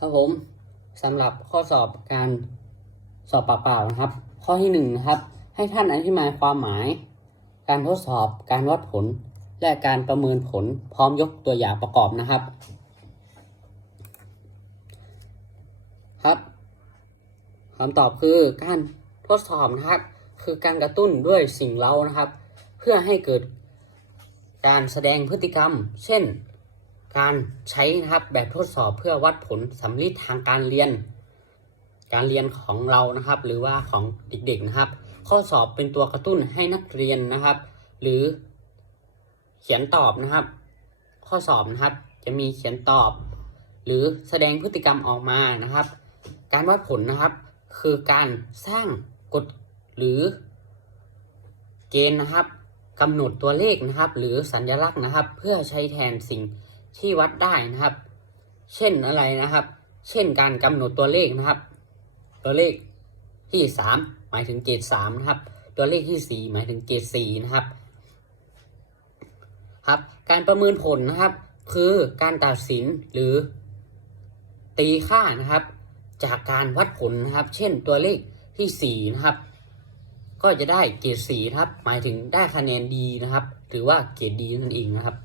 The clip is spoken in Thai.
ครับผมสำหรับข้อสอบการสอบเปล่าๆนะครับ ข้อที่หนึ่งนะครับ ให้ท่านอธิบายความหมาย การทดสอบการวัดผล และการประเมินผลพร้อมยกตัวอย่างประกอบนะครับ ครับคำตอบคือการทดสอบนะครับ คือการกระตุ้นด้วยสิ่งเร้านะครับ เพื่อให้เกิดการแสดงพฤติกรรม เช่น การใช้นะครับแบบทดสอบเพื่อวัดผลสำลิดทางการเรียน การเรียนของเรานะครับ หรือว่าของเด็กๆนะครับ ข้อสอบเป็นตัวกระตุ้นให้นักเรียนนะครับ หรือเขียนตอบนะครับ ข้อสอบนะครับจะมีเขียนตอบ หรือแสดงพฤติกรรมออกมานะครับ การวัดผลนะครับ คือการสร้างกฎหรือเกณฑ์นะครับกำหนดตัวเลขนะครับ หรือสัญลักษณ์นะครับ เพื่อใช้แทนสิ่ง ที่วัดได้นะครับ เช่นอะไรนะครับ เช่นการกำหนดตัวเลขนะครับ ตัวเลขที่สามหมายถึงเกรดสามนะครับ ตัวเลขที่สี่หมายถึงเกรดสี่นะครับ ครับ การประเมินผลนะครับ คือการตัดสินหรือ ตีค่านะครับ จากการวัดผลนะครับ เช่นตัวเลขที่สี่นะครับก็จะได้เกรดสีนะครับ หมายถึงได้คะแนนดีนะครับหรือว่าเกรดดีนั่นเองนะครับ